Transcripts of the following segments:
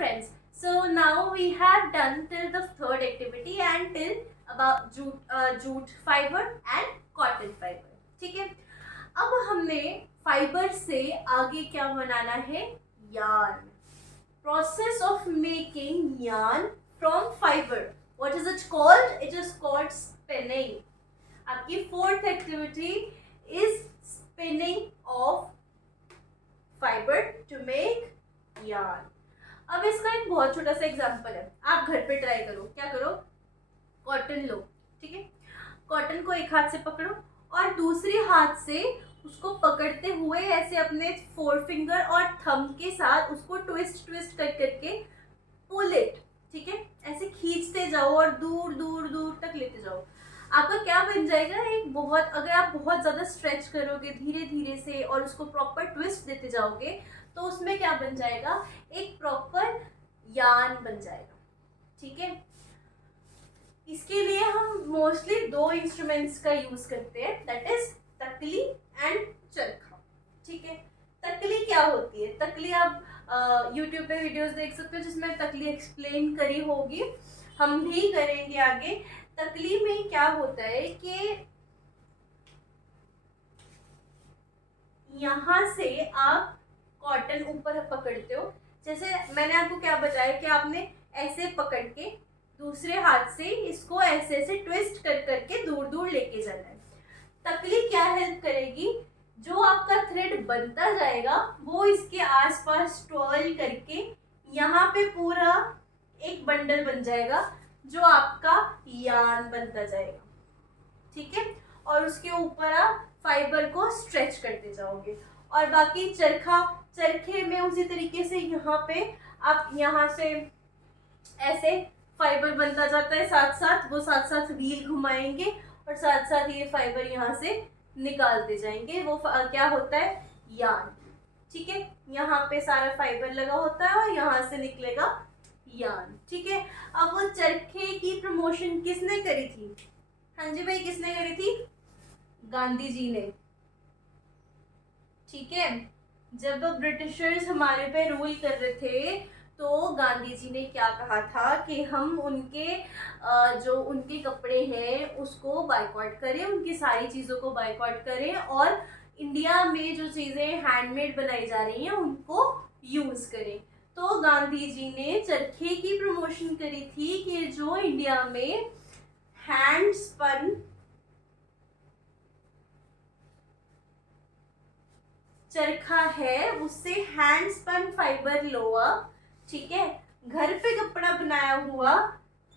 friends, so now we have done till the third activity and till about jute fiber and cotton fiber. ठीक है, अब हमने fibre से आगे क्या बनाना है, yarn. Process of making yarn from fiber. What is it called? It is called spinning. आपकी fourth activity is spinning of fiber to make yarn. अब इसका एक बहुत छोटा सा एग्जांपल है, आप घर पे ट्राई करो. क्या करो, कॉटन लो, ठीक है. कॉटन को एक हाथ से पकड़ो और दूसरे हाथ से उसको पकड़ते हुए ऐसे अपने फोर फिंगर और थंब के साथ उसको ट्विस्ट ट्विस्ट कर करके पुल इट, ठीक है. ऐसे खींचते जाओ और दूर दूर दूर तक लेते जाओ. आपका क्या बन जाएगा, एक बहुत, अगर आप बहुत ज़्यादा स्ट्रेच करोगे धीरे धीरे से और उसको प्रॉपर ट्विस्ट देते जाओगे तो उसमें क्या बन जाएगा, एक प्रॉपर यार्न बन जाएगा. ठीक है, इसके लिए हम मोस्टली दो इंस्ट्रूमेंट्स का यूज करते हैं, दैट इज तकली एंड चरखा. ठीक है, तकली क्या होती है, तकली आप यूट्यूब पे वीडियोस देख सकते हो जिसमें तकली एक्सप्लेन करी होगी, हम भी करेंगे आगे. तकली में क्या होता है कि यहाँ से आप कॉटन ऊपर पकड़ते हो. जैसे मैंने आपको क्या बताया कि आपने ऐसे पकड़ के दूसरे हाथ से इसको ऐसे ऐसे ट्विस्ट कर करके दूर दूर लेके जाना है. तकली क्या हेल्प करेगी, जो आपका थ्रेड बनता जाएगा वो इसके आसपास ट्विर्ल करके यहाँ पे पूरा एक बंडल बन जाएगा जो आपका यार्न बनता जाएगा. ठीक है, और उसके ऊपर आप फाइबर को स्ट्रेच करते जाओगे. और बाकी चरखे में उसी तरीके से यहाँ पे आप यहाँ से ऐसे फाइबर बनता जाता है, साथ साथ वो साथ साथ व्हील घुमाएंगे और साथ साथ ये फाइबर यहाँ से निकालते जाएंगे. वो क्या होता है, यार्न. ठीक है, यहाँ पे सारा फाइबर लगा होता है और यहाँ से निकलेगा यार्न. ठीक है, अब वो चरखे की प्रमोशन किसने करी थी, हाँ जी भाई, किसने करी थी, गांधी जी ने. ठीक है, जब ब्रिटिशर्स हमारे पे रूल कर रहे थे तो गांधी जी ने क्या कहा था कि हम उनके जो उनके कपड़े हैं उसको बायकॉट करें, उनकी सारी चीज़ों को बायकॉट करें और इंडिया में जो चीज़ें हैंडमेड बनाई जा रही हैं उनको यूज़ करें. तो गांधी जी ने चरखे की प्रमोशन करी थी कि जो इंडिया में हैंड स्पन चरखा है उससे हैंड स्पन फाइबर लो आप. ठीक है, घर पे कपड़ा बनाया हुआ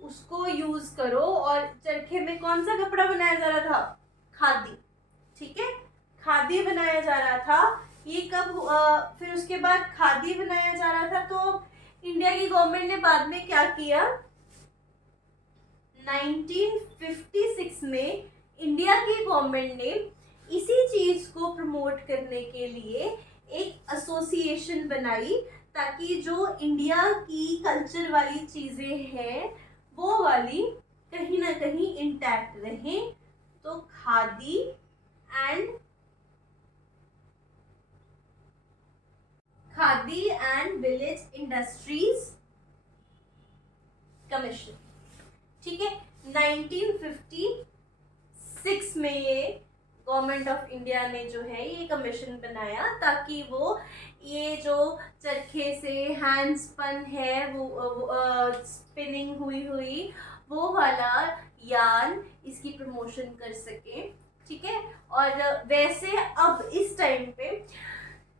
उसको यूज करो. और चरखे में कौन सा कपड़ा बनाया जा रहा था, खादी. ठीक है, खादी बनाया जा रहा था. ये कब फिर उसके बाद खादी बनाया जा रहा था तो इंडिया की गवर्नमेंट ने बाद में क्या किया, 1956 में इंडिया की गवर्नमेंट ने इसी चीज को प्रमोट करने के लिए एक एसोसिएशन बनाई ताकि जो इंडिया की कल्चर वाली चीजें हैं वो वाली कहीं ना कहीं इंटैक्ट रहें. तो khadi and village industries commission. ठीक है, 1956 में ये गवर्नमेंट ऑफ इंडिया ने जो है ये कमीशन बनाया ताकि वो ये जो चरखे से हैंड स्पन है वो स्पिनिंग हुई वो वाला यार्न इसकी प्रमोशन कर सके. ठीक है, और वैसे अब इस टाइम पे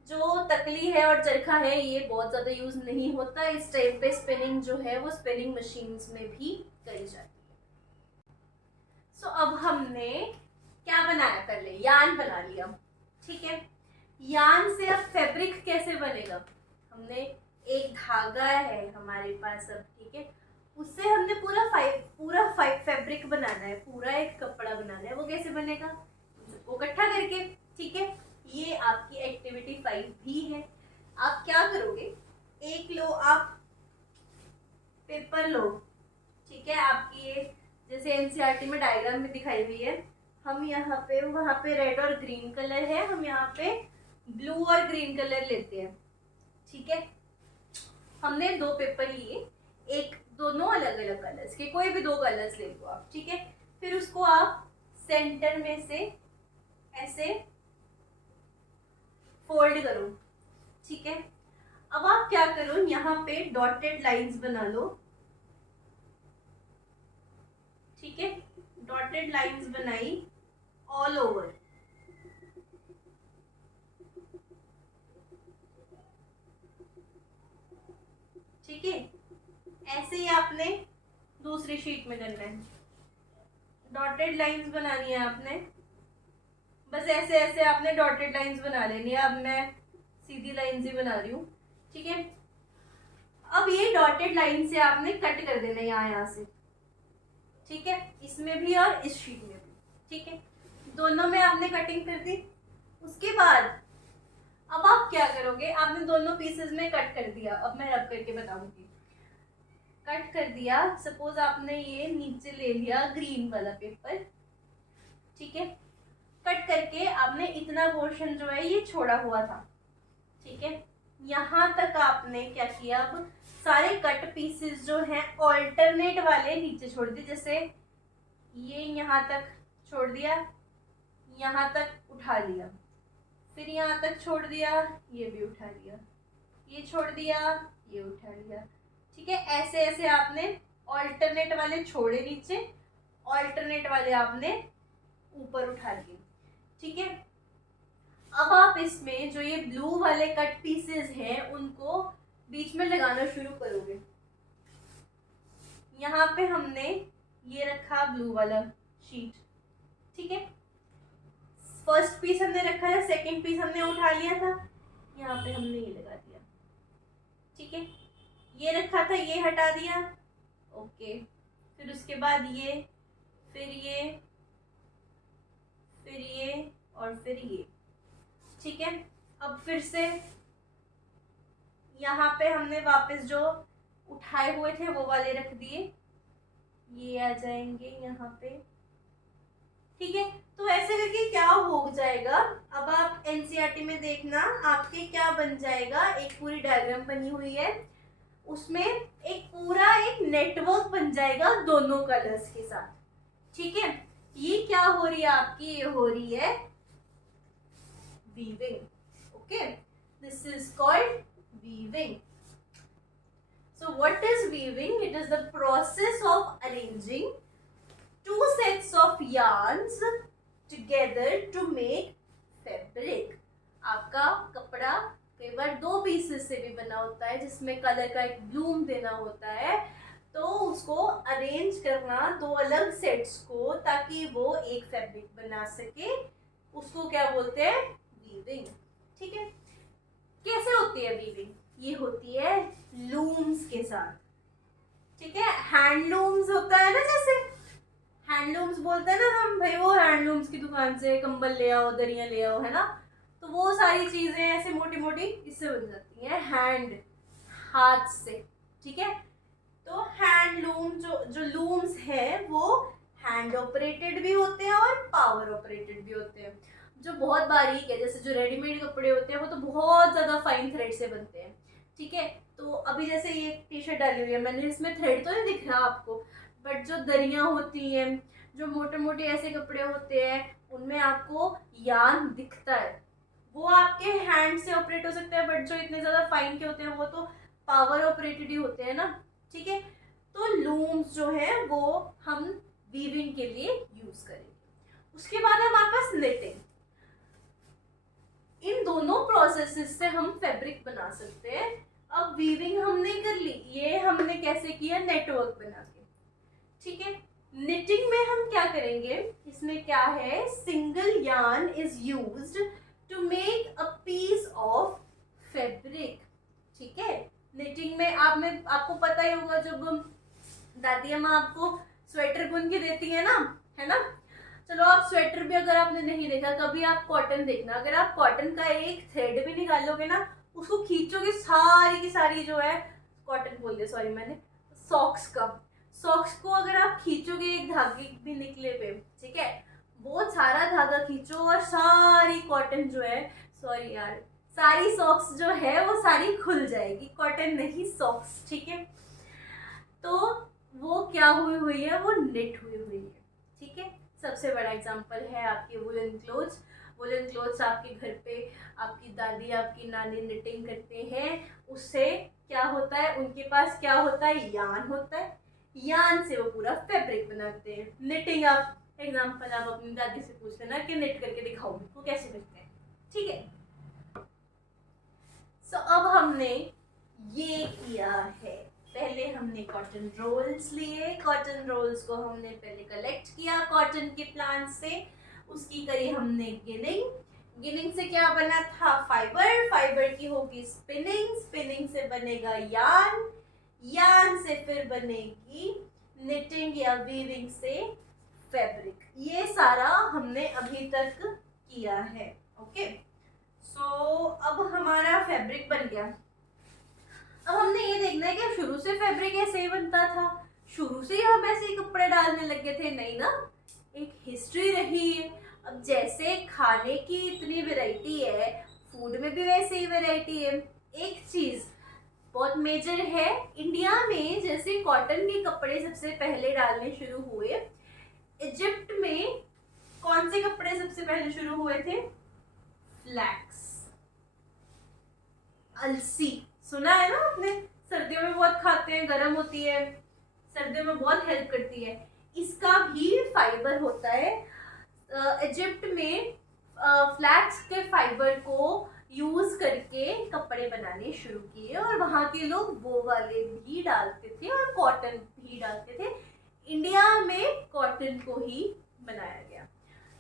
जो तकली है और चरखा है ये बहुत ज़्यादा यूज़ नहीं होता. इस टाइम पे स्पिनिंग जो है वो स्पिनिंग मशीन्स में भी करी जाती है. सो अब हमने क्या बनाया, कर ले यार्न बना लिया. ठीक है, यार्न से अब फैब्रिक कैसे बनेगा, हमने एक धागा है हमारे पास अब. ठीक है, उससे हमने पूरा फैब्रिक बनाना है, पूरा एक कपड़ा बनाना है. वो कैसे बनेगा, वो इकट्ठा करके. ठीक है, ये आपकी एक्टिविटी 5 भी है. आप क्या करोगे, एक लो आप पेपर लो. ठीक है, आपकी ये जैसे एनसीईआरटी में डायग्राम में दिखाई हुई है, हम यहाँ पे वहाँ पे रेड और ग्रीन कलर है, हम यहाँ पे ब्लू और ग्रीन कलर लेते हैं. ठीक है, हमने 2 पेपर लिए, एक दोनों अलग अलग कलर्स के, कोई भी 2 कलर्स ले लो आप, ठीक है। फिर उसको आप सेंटर में से ऐसे फोल्ड करो, ठीक है। अब आप क्या करो, यहाँ पे डॉटेड लाइंस बना लो, ठीक है। डॉटेड लाइंस बनाई ऑल ओवर, ठीक है। ऐसे ही आपने दूसरी शीट में करना है, डॉटेड लाइंस बनानी है आपने, बस ऐसे ऐसे आपने डॉटेड लाइंस बना लेनी है। अब मैं सीधी लाइंस ही बना रही हूँ, ठीक है। अब ये डॉटेड लाइन से आपने कट कर देना है यहाँ से, ठीक है, इसमें भी और इस शीट में भी, ठीक है। दोनों में आपने कटिंग कर दी। उसके बाद अब आप क्या करोगे, आपने दोनों पीसेस में कट कर दिया, अब मैं रब करके बताऊंगी। कट कर दिया, सपोज आपने ये नीचे ले लिया ग्रीन वाला पेपर, ठीक है। कट करके आपने इतना पोर्शन जो है ये छोड़ा हुआ था, ठीक है। यहाँ तक आपने क्या किया, अब सारे कट पीसेस जो हैं ऑल्टरनेट वाले नीचे छोड़ दिए, जैसे ये यहाँ तक छोड़ दिया, यहाँ तक उठा लिया, फिर यहाँ तक छोड़ दिया, ये भी उठा लिया, ये छोड़ दिया, ये उठा लिया, ठीक है। ऐसे ऐसे आपने ऑल्टरनेट वाले छोड़े नीचे, ऑल्टरनेट वाले आपने ऊपर उठा लिए, ठीक है। अब आप इसमें जो ये ब्लू वाले कट पीसेस हैं उनको बीच में लगाना शुरू करोगे। यहाँ पे हमने ये रखा ब्लू वाला शीट, ठीक है। फर्स्ट पीस हमने रखा था, सेकंड पीस हमने उठा लिया था, यहाँ पे हमने ये लगा दिया, ठीक है। ये रखा था, ये हटा दिया, ओके। फिर उसके बाद ये, फिर ये, फिर ये और फिर ये, ठीक है। अब फिर से यहाँ पे हमने वापस जो उठाए हुए थे वो वाले रख दिए, ये आ जाएंगे यहाँ पे, ठीक है। तो ऐसे करके क्या हो जाएगा, अब आप एनसीईआरटी में देखना आपके क्या बन जाएगा, एक पूरी डायग्राम बनी हुई है, उसमें एक पूरा एक नेटवर्क बन जाएगा दोनों कलर्स के साथ, ठीक है। ये क्या हो रही है आपकी, ये हो रही है weaving, okay, this is called weaving. So what is weaving? It is the process of arranging two sets of yarns together to make fabric. आपका कपड़ा कई बार 2 पीसेस से भी बना होता है, जिसमें कलर का एक ब्लूम देना होता है, तो उसको अरेंज करना 2 अलग सेट्स को, ताकि वो एक फैब्रिक बना सके, उसको क्या बोलते हैं, वीविंग, ठीक है। कैसे होती है वीविंग, ये होती है लूम्स के साथ, ठीक है। हैंडलूम्स होता है ना, जैसे हैंडलूम्स बोलते हैं ना हम, भाई वो हैंडलूम्स की दुकान से कंबल ले आओ, दरियां ले आओ, है ना। तो वो सारी चीजें ऐसे मोटी मोटी इससे बन जाती हैं, हैंड, हाथ से, ठीक है। तो हैंडलूम जो लूम्स है वो हैंड ऑपरेटेड भी होते हैं और पावर ऑपरेटेड भी होते हैं। जो बहुत बारीक है, जैसे जो रेडीमेड कपड़े होते हैं वो तो बहुत ज़्यादा फाइन थ्रेड से बनते हैं, ठीक है। तो अभी जैसे ये टी शर्ट डाली हुई है मैंने, इसमें थ्रेड तो नहीं दिख रहा आपको, बट जो दरियाँ होती हैं, जो मोटे मोटे ऐसे कपड़े होते हैं, उनमें आपको यार्न दिखता है, वो आपके हैंड से ऑपरेट हो सकता है, बट जो इतने ज़्यादा फाइन के होते हैं वो तो पावर ऑपरेटेड ही होते हैं ना, ठीक है। तो लूम्स जो है वो हम वीविंग के लिए यूज करेंगे। उसके बाद है हमारे पास निटिंग। इन दोनों प्रोसेसेस से हम फैब्रिक बना सकते हैं। अब वीविंग हमने कर ली, ये हमने कैसे किया, नेटवर्क बना के, ठीक है। निटिंग में हम क्या करेंगे, इसमें क्या है, single yarn is used to make a piece of fabric, ठीक है। निटिंग में आपको पता ही होगा, जब दादी अम्मा आपको स्वेटर बुन के देती है ना, है ना। चलो आप स्वेटर भी अगर आपने नहीं देखा कभी, आप कॉटन देखना, अगर आप कॉटन का एक थ्रेड भी निकालोगे ना, उसको खींचोगे, सारी की सारी जो है, कॉटन बोल दिया सॉरी मैंने, सॉक्स को अगर आप खींचोगे एक धागे भी निकले पे, ठीक है, वो सारा धागा खींचो और सारी कॉटन जो है, सॉरी यार, सारी सॉक्स जो है वो सारी खुल जाएगी, कॉटन नहीं सॉक्स, ठीक है। तो वो क्या हुई है, वो नेट हुई है, ठीक है। सबसे बड़ा एग्जांपल है आपके वुलन क्लोथ्स। वुलन क्लोथ्स आपके घर पे आपकी दादी आपकी नानी निटिंग करते हैं, उससे क्या होता है, उनके पास क्या होता है, यान होता है, यान से वो पूरा फैब्रिक बनाते हैं। निटिंग आप एग्जांपल आप अपनी दादी से पूछ लेना कि निट करके दिखाओ वो कैसे करते हैं, ठीक है। सो अब हमने ये किया है, पहले हमने कॉटन रोल्स लिए, कॉटन रोल्स को हमने पहले कलेक्ट किया कॉटन के प्लांट से, उसकी करी हमने गिनिंग, गिनिंग से क्या बना था, फाइबर, फाइबर की होगी स्पिनिंग, स्पिनिंग से बनेगा यार्न, यार्न से फिर बनेगी निटिंग या वीविंग से फैब्रिक। ये सारा हमने अभी तक किया है, ओके। सो अब हमारा फैब्रिक बन गया। अब हमने ये देखना है कि शुरू से फैब्रिक ऐसे ही बनता था, शुरू से ही हम ऐसे ही कपड़े डालने लगे थे, नहीं ना, एक हिस्ट्री रही है। अब जैसे खाने की इतनी वैरायटी है, फूड में भी वैसे ही वैरायटी है। एक चीज बहुत मेजर है, इंडिया में जैसे कॉटन के कपड़े सबसे पहले डालने शुरू हुए, इजिप्ट में कौन से कपड़े सबसे पहले शुरू हुए थे, फ्लैक्स, अलसी, सुना है ना आपने, सर्दियों में बहुत खाते हैं, गर्म होती है, सर्दियों में बहुत हेल्प करती है। इसका भी फाइबर होता है। इजिप्ट में फ्लैक्स के फाइबर को यूज करके कपड़े बनाने शुरू किए, और वहाँ के लोग वो वाले भी डालते थे और कॉटन भी डालते थे। इंडिया में कॉटन को ही बनाया गया,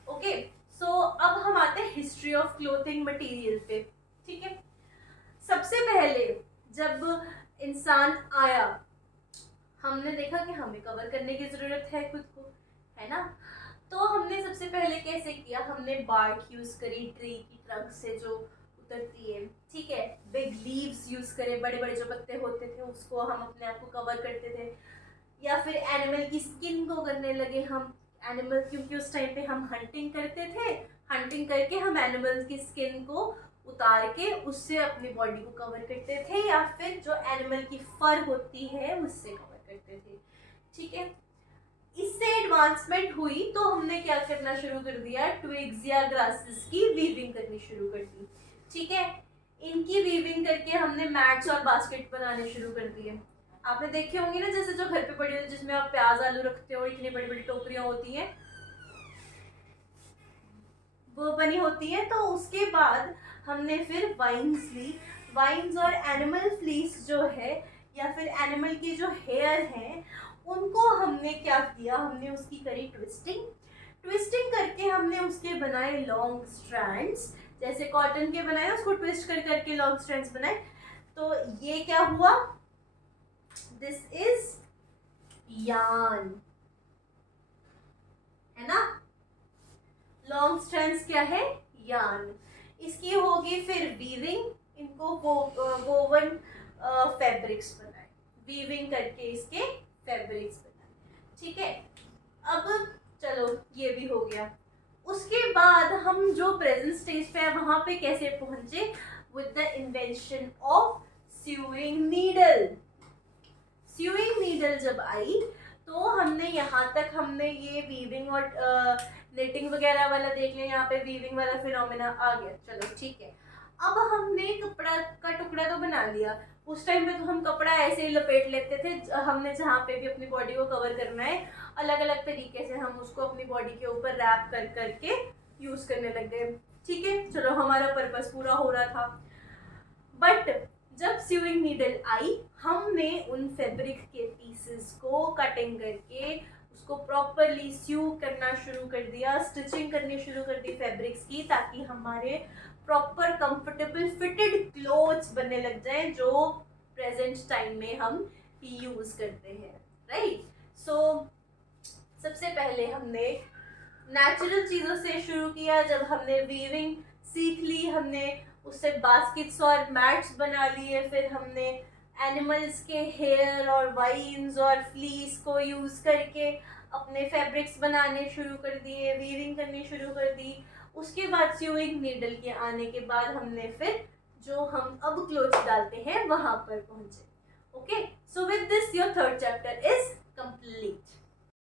ओके। सो अब हम आते हैं हिस्ट्री ऑफ क्लोथिंग मटेरियल पे, ठीक है। सबसे पहले जब इंसान आया, हमने देखा कि हमें कवर करने की जरूरत है खुद को, है ना। तो हमने सबसे पहले कैसे किया, हमने बार्क यूज करी, ट्री की ट्रंक से जो उतरती है, ठीक है। बिग लीव्स यूज करे, बड़े बड़े जो पत्ते होते थे उसको हम अपने आप को कवर करते थे, या फिर एनिमल की स्किन को करने लगे हम। एनिमल, क्योंकि उस टाइम पे हम हंटिंग करते थे, हंटिंग करके हम एनिमल की स्किन को उतार के उससे अपनी बॉडी को कवर करते थे, या फिर जो एनिमल की फर होती है उससे कवर करते थे, ठीक है। इससे एडवांसमेंट हुई तो हमने क्या करना शुरू कर दिया, ट्विग्स या ग्रासेस की वीविंग करनी शुरू कर दी, ठीक है। इनकी वीविंग करके हमने मैट्स और बास्केट बनाने शुरू कर दिए। आपने देखे होंगे ना, जैसे जो घर पे पड़ी होती है जिसमें आप प्याज आलू रखते हो, इतनी बड़ी बड़ी टोकरियां होती हैं, वो बनी होती है। तो उसके बाद हमने फिर वाइन्स ली, वाइन्स और एनिमल फ्लीस जो है, या फिर एनिमल की जो हेयर है, उनको हमने क्या किया, हमने उसकी करी ट्विस्टिंग, ट्विस्टिंग करके हमने उसके बनाए लॉन्ग स्ट्रैंड्स, जैसे कॉटन के बनाए उसको ट्विस्ट कर करके लॉन्ग स्ट्रैंड्स बनाए। तो ये क्या हुआ, दिस इज यार्न, है ना। लॉन्ग स्ट्रैंड्स क्या है, यार्न। इसकी होगी फिर वीविंग, इनको वोवन फैब्रिक्स बनाए, वीविंग करके इसके फैब्रिक्स बनाए, ठीक है। अब चलो ये भी हो गया। उसके बाद हम जो प्रेजेंट स्टेज पे है वहां पे कैसे पहुंचे, with the invention of sewing needle. Sewing needle जब आई तो हमने यहाँ तक हमने ये वीविंग और नेटिंग वगैरह वाला देख लिया, यहाँ पे वीविंग वाला फिनोमेना आ गया, चलो ठीक है। अब हमने कपड़ा का टुकड़ा तो बना लिया, उस टाइम पे तो हम कपड़ा ऐसे ही लपेट लेते थे, हमने जहाँ पे भी अपनी बॉडी को कवर करना है अलग अलग तरीके से हम उसको अपनी बॉडी के ऊपर रैप कर करके यूज करने लग गए, ठीक है। चलो हमारा पर्पस पूरा हो रहा था। बट जब स्यूइंग नीडल आई, हमने उन फैब्रिक के पीसेस को कटिंग करके उसको प्रॉपरली स्यू करना शुरू कर दिया, स्टिचिंग करनी शुरू कर दी फैब्रिक्स की, ताकि हमारे प्रॉपर कंफर्टेबल फिटेड क्लोथ्स बनने लग जाए जो प्रेजेंट टाइम में हम यूज करते हैं, राइट। सो सबसे पहले हमने नेचुरल चीज़ों से शुरू किया, जब हमने वीविंग सीख ली, हमने उससे बास्केट्स और मैट्स बना लिए, फिर हमने एनिमल्स के हेयर और वाइन्स और फ्लीस को यूज करके अपने फैब्रिक्स बनाने शुरू कर दिए, वीविंग करनी शुरू कर दी। उसके बाद स्यूइंग नीडल के आने के बाद हमने फिर जो हम अब क्लोथ्स डालते हैं वहां पर पहुंचे। Okay, so with this your third chapter